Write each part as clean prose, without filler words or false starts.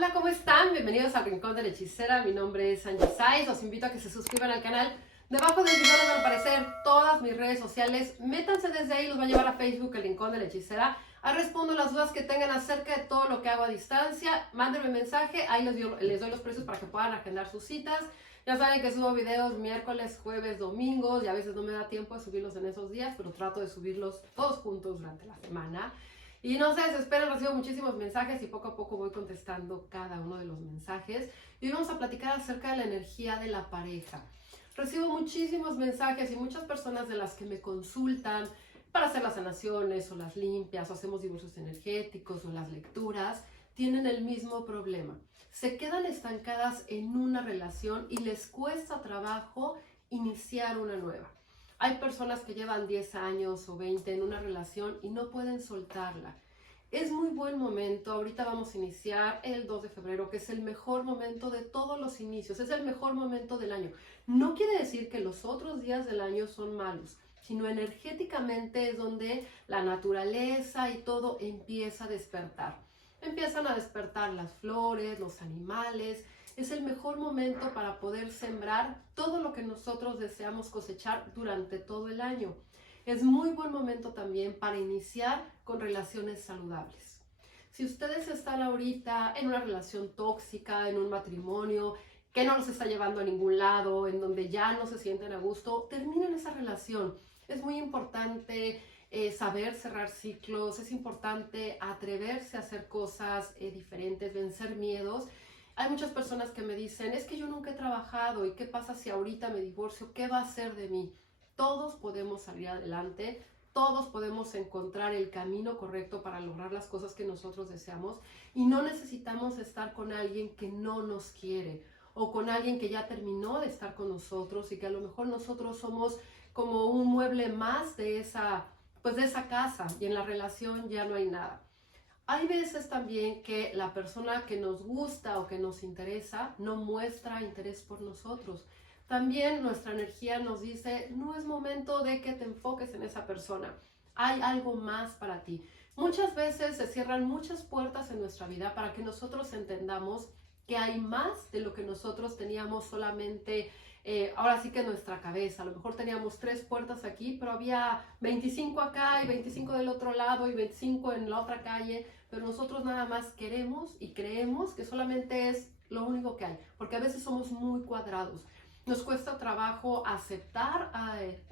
Hola, ¿cómo están? Bienvenidos al Rincón de la Hechicera. Mi nombre es Angie Saiz. Los invito a que se suscriban al canal. Debajo del video les van a aparecer todas mis redes sociales. Métanse desde ahí, los va a llevar a Facebook, el Rincón de la Hechicera. Ahí respondo las dudas que tengan acerca de todo lo que hago a distancia. Mándenme mensaje, ahí les doy los precios para que puedan agendar sus citas. Ya saben que subo videos miércoles, jueves, domingos y a veces no me da tiempo de subirlos en esos días, pero trato de subirlos todos juntos durante la semana. Y no se desesperen, recibo muchísimos mensajes y poco a poco voy contestando cada uno de los mensajes. Y hoy vamos a platicar acerca de la energía de la pareja. Recibo muchísimos mensajes y muchas personas de las que me consultan para hacer las sanaciones o las limpias o hacemos divorcios energéticos o las lecturas, tienen el mismo problema. Se quedan estancadas en una relación y les cuesta trabajo iniciar una nueva. Hay personas que llevan 10 años o 20 en una relación y no pueden soltarla. Es muy buen momento, ahorita vamos a iniciar el 2 de febrero, que es el mejor momento de todos los inicios, es el mejor momento del año. No quiere decir que los otros días del año son malos, sino energéticamente es donde la naturaleza y todo empieza a despertar. Empiezan a despertar las flores, los animales. Es el mejor momento para poder sembrar todo lo que nosotros deseamos cosechar durante todo el año. Es muy buen momento también para iniciar con relaciones saludables. Si ustedes están ahorita en una relación tóxica, en un matrimonio que no los está llevando a ningún lado, en donde ya no se sienten a gusto, terminen esa relación. Es muy importante saber cerrar ciclos, es importante atreverse a hacer cosas diferentes, vencer miedos. Hay muchas personas que me dicen, es que yo nunca he trabajado y qué pasa si ahorita me divorcio, ¿qué va a ser de mí? Todos podemos salir adelante, todos podemos encontrar el camino correcto para lograr las cosas que nosotros deseamos y no necesitamos estar con alguien que no nos quiere o con alguien que ya terminó de estar con nosotros y que a lo mejor nosotros somos como un mueble más de esa casa y en la relación ya no hay nada. Hay veces también que la persona que nos gusta o que nos interesa no muestra interés por nosotros. También nuestra energía nos dice, no es momento de que te enfoques en esa persona. Hay algo más para ti. Muchas veces se cierran muchas puertas en nuestra vida para que nosotros entendamos que hay más de lo que nosotros teníamos solamente ahora sí que en nuestra cabeza. A lo mejor teníamos 3 puertas aquí, pero había 25 acá y 25 del otro lado y 25 en la otra calle, pero nosotros nada más queremos y creemos que solamente es lo único que hay, porque a veces somos muy cuadrados. Nos cuesta trabajo aceptar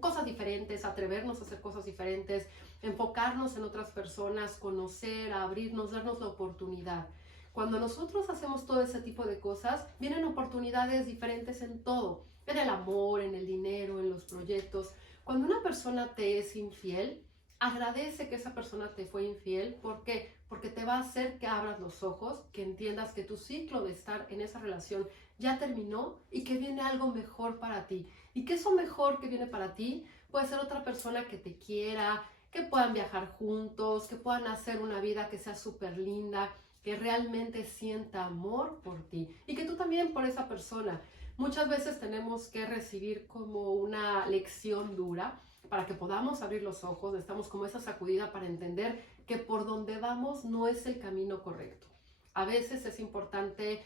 cosas diferentes, atrevernos a hacer cosas diferentes, enfocarnos en otras personas, conocer, abrirnos, darnos la oportunidad. Cuando nosotros hacemos todo ese tipo de cosas, vienen oportunidades diferentes en todo, en el amor, en el dinero, en los proyectos. Cuando una persona te es infiel, agradece que esa persona te fue infiel. ¿Por qué? Porque te va a hacer que abras los ojos, que entiendas que tu ciclo de estar en esa relación ya terminó y que viene algo mejor para ti. Y que eso mejor que viene para ti puede ser otra persona que te quiera, que puedan viajar juntos, que puedan hacer una vida que sea súper linda, que realmente sienta amor por ti y que tú también por esa persona. Muchas veces tenemos que recibir como una lección dura para que podamos abrir los ojos, necesitamos como esa sacudida para entender que por donde vamos no es el camino correcto. A veces es importante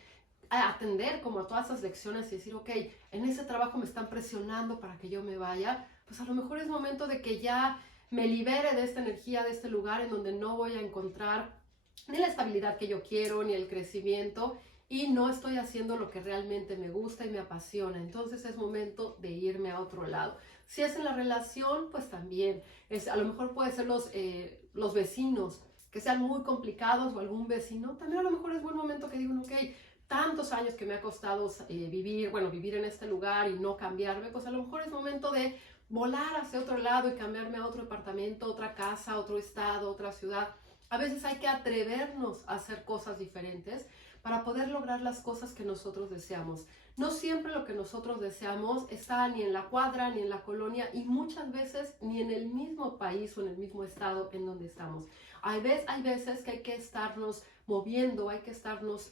atender como a todas esas lecciones y decir, ok, en ese trabajo me están presionando para que yo me vaya, pues a lo mejor es momento de que ya me libere de esta energía, de este lugar en donde no voy a encontrar ni la estabilidad que yo quiero, ni el crecimiento, y no estoy haciendo lo que realmente me gusta y me apasiona. Entonces es momento de irme a otro lado. Si es en la relación, pues también, a lo mejor puede ser los vecinos, que sean muy complicados o algún vecino, también a lo mejor es buen momento que digan, ok, tantos años que me ha costado vivir en este lugar y no cambiarme, pues a lo mejor es momento de volar hacia otro lado y cambiarme a otro departamento, otra casa, otro estado, otra ciudad. A veces hay que atrevernos a hacer cosas diferentes para poder lograr las cosas que nosotros deseamos. No siempre lo que nosotros deseamos está ni en la cuadra, ni en la colonia y muchas veces ni en el mismo país o en el mismo estado en donde estamos. Hay veces que hay que estarnos moviendo, hay que estarnos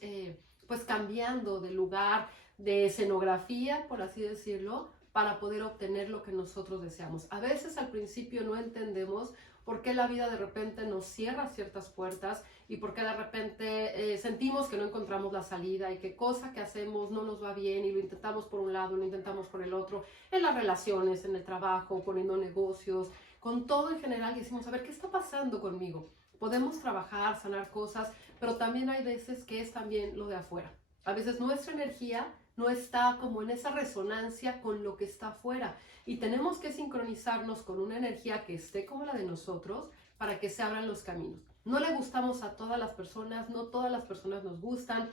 cambiando de lugar, de escenografía, por así decirlo, para poder obtener lo que nosotros deseamos. A veces al principio no entendemos por qué la vida de repente nos cierra ciertas puertas y por qué de repente sentimos que no encontramos la salida y que cosa que hacemos no nos va bien y lo intentamos por un lado, lo intentamos por el otro, en las relaciones, en el trabajo, poniendo negocios, con todo en general y decimos, a ver, ¿qué está pasando conmigo? Podemos trabajar, sanar cosas, pero también hay veces que es también lo de afuera. A veces nuestra energía no está como en esa resonancia con lo que está afuera y tenemos que sincronizarnos con una energía que esté como la de nosotros para que se abran los caminos. No le gustamos a todas las personas, no todas las personas nos gustan,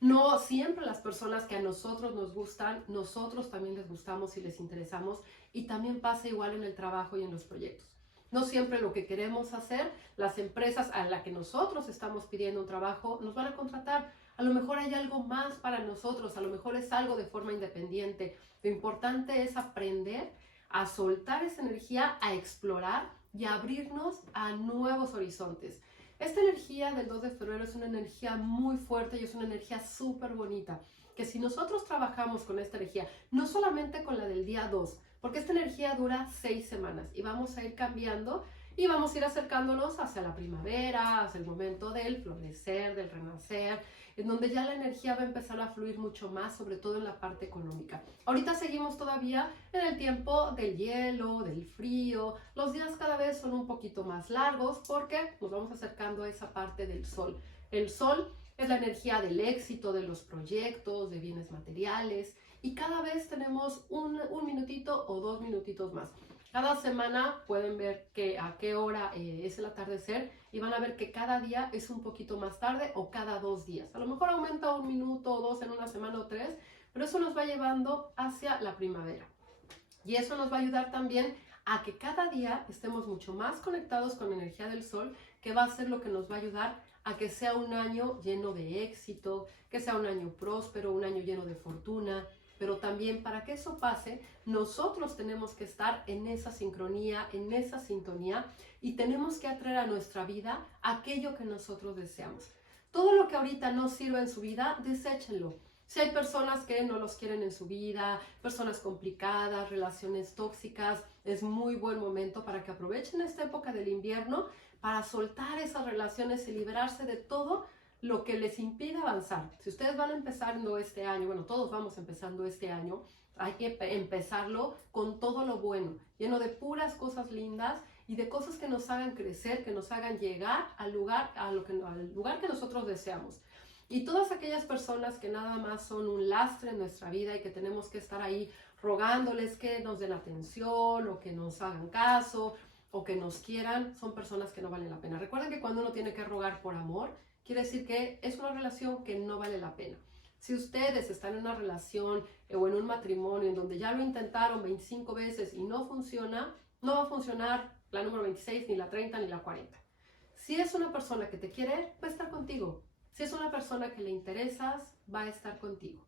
no siempre las personas que a nosotros nos gustan, nosotros también les gustamos y les interesamos y también pasa igual en el trabajo y en los proyectos. No siempre lo que queremos hacer, las empresas a las que nosotros estamos pidiendo un trabajo nos van a contratar. A lo mejor hay algo más para nosotros, a lo mejor es algo de forma independiente. Lo importante es aprender a soltar esa energía, a explorar y a abrirnos a nuevos horizontes. Esta energía del 2 de febrero es una energía muy fuerte y es una energía súper bonita, que si nosotros trabajamos con esta energía, no solamente con la del día 2, porque esta energía dura 6 semanas y vamos a ir cambiando y vamos a ir acercándonos hacia la primavera, hacia el momento del florecer, del renacer, en donde ya la energía va a empezar a fluir mucho más, sobre todo en la parte económica. Ahorita seguimos todavía en el tiempo del hielo, del frío, los días cada vez son un poquito más largos porque nos vamos acercando a esa parte del sol. El sol es la energía del éxito, de los proyectos, de bienes materiales y cada vez tenemos un minutito o 2 minutitos más. Cada semana pueden ver a qué hora es el atardecer y van a ver que cada día es un poquito más tarde o cada 2 días. A lo mejor aumenta 1 minuto o 2 en una semana o 3, pero eso nos va llevando hacia la primavera. Y eso nos va a ayudar también a que cada día estemos mucho más conectados con la energía del sol, que va a ser lo que nos va a ayudar a que sea un año lleno de éxito, que sea un año próspero, un año lleno de fortuna. Pero también para que eso pase, nosotros tenemos que estar en esa sincronía, en esa sintonía y tenemos que atraer a nuestra vida aquello que nosotros deseamos. Todo lo que ahorita no sirve en su vida, deséchenlo. Si hay personas que no los quieren en su vida, personas complicadas, relaciones tóxicas, es muy buen momento para que aprovechen esta época del invierno para soltar esas relaciones y liberarse de todo lo que les impide avanzar. Si ustedes van empezando este año, bueno, todos vamos empezando este año, hay que empezarlo con todo lo bueno, lleno de puras cosas lindas y de cosas que nos hagan crecer, que nos hagan llegar al lugar que nosotros deseamos. Y todas aquellas personas que nada más son un lastre en nuestra vida y que tenemos que estar ahí rogándoles que nos den atención o que nos hagan caso o que nos quieran, son personas que no valen la pena. Recuerden que cuando uno tiene que rogar por amor, quiere decir que es una relación que no vale la pena. Si ustedes están en una relación o en un matrimonio en donde ya lo intentaron 25 veces y no funciona, no va a funcionar la número 26, ni la 30, ni la 40. Si es una persona que te quiere, va a estar contigo. Si es una persona que le interesas, va a estar contigo.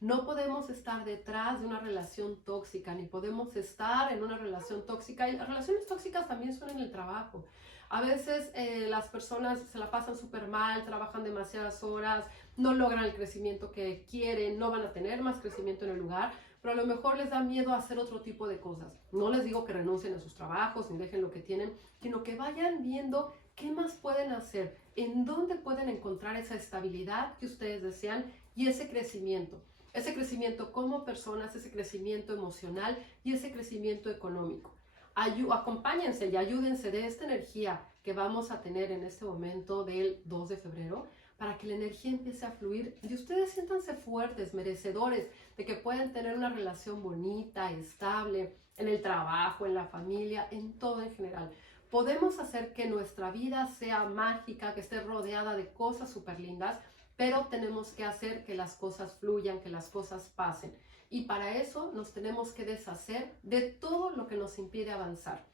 No podemos estar detrás de una relación tóxica, ni podemos estar en una relación tóxica. Y las relaciones tóxicas también son en el trabajo. A veces las personas se la pasan súper mal, trabajan demasiadas horas, no logran el crecimiento que quieren, no van a tener más crecimiento en el lugar, pero a lo mejor les da miedo a hacer otro tipo de cosas. No les digo que renuncien a sus trabajos ni dejen lo que tienen, sino que vayan viendo qué más pueden hacer, en dónde pueden encontrar esa estabilidad que ustedes desean y ese crecimiento. Ese crecimiento como personas, ese crecimiento emocional y ese crecimiento económico. Acompáñense y ayúdense de esta energía que vamos a tener en este momento del 2 de febrero para que la energía empiece a fluir y ustedes siéntanse fuertes, merecedores de que pueden tener una relación bonita, estable, en el trabajo, en la familia, en todo en general. Podemos hacer que nuestra vida sea mágica, que esté rodeada de cosas súper lindas, pero tenemos que hacer que las cosas fluyan, que las cosas pasen. Y para eso nos tenemos que deshacer de todo lo que nos impide avanzar.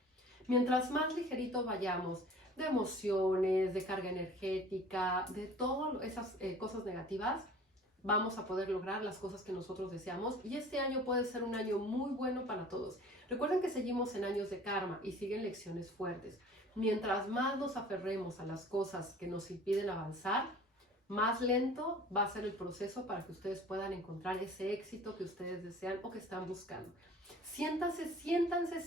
Mientras más ligeritos vayamos de emociones, de carga energética, de todas esas cosas negativas, vamos a poder lograr las cosas que nosotros deseamos. Y este año puede ser un año muy bueno para todos. Recuerden que seguimos en años de karma y siguen lecciones fuertes. Mientras más nos aferremos a las cosas que nos impiden avanzar, más lento va a ser el proceso para que ustedes puedan encontrar ese éxito que ustedes desean o que están buscando. Siéntanse siempre,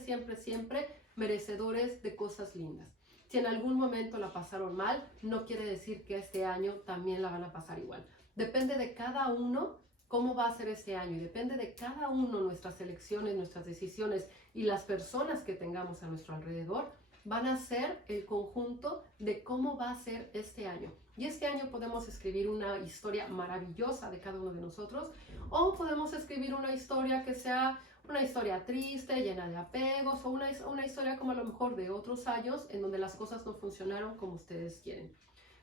siempre, siempre merecedores de cosas lindas. Si en algún momento la pasaron mal, no quiere decir que este año también la van a pasar igual. Depende de cada uno cómo va a ser este año y depende de cada uno nuestras elecciones, nuestras decisiones y las personas que tengamos a nuestro alrededor van a ser el conjunto de cómo va a ser este año. Y este año podemos escribir una historia maravillosa de cada uno de nosotros o podemos escribir una historia que sea una historia triste, llena de apegos o una historia como a lo mejor de otros años en donde las cosas no funcionaron como ustedes quieren.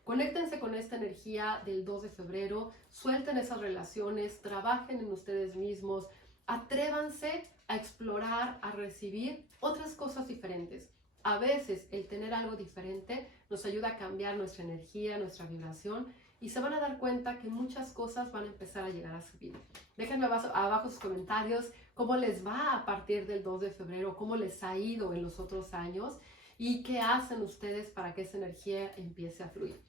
Conéctense con esta energía del 2 de febrero, suelten esas relaciones, trabajen en ustedes mismos, atrévanse a explorar, a recibir otras cosas diferentes. A veces el tener algo diferente nos ayuda a cambiar nuestra energía, nuestra vibración y se van a dar cuenta que muchas cosas van a empezar a llegar a su vida. Déjenme abajo sus comentarios cómo les va a partir del 2 de febrero, cómo les ha ido en los otros años y qué hacen ustedes para que esa energía empiece a fluir.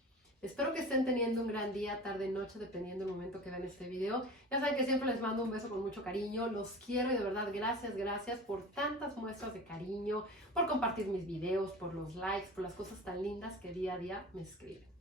Espero que estén teniendo un gran día, tarde, noche, dependiendo del momento que vean este video. Ya saben que siempre les mando un beso con mucho cariño. Los quiero y de verdad gracias por tantas muestras de cariño, por compartir mis videos, por los likes, por las cosas tan lindas que día a día me escriben.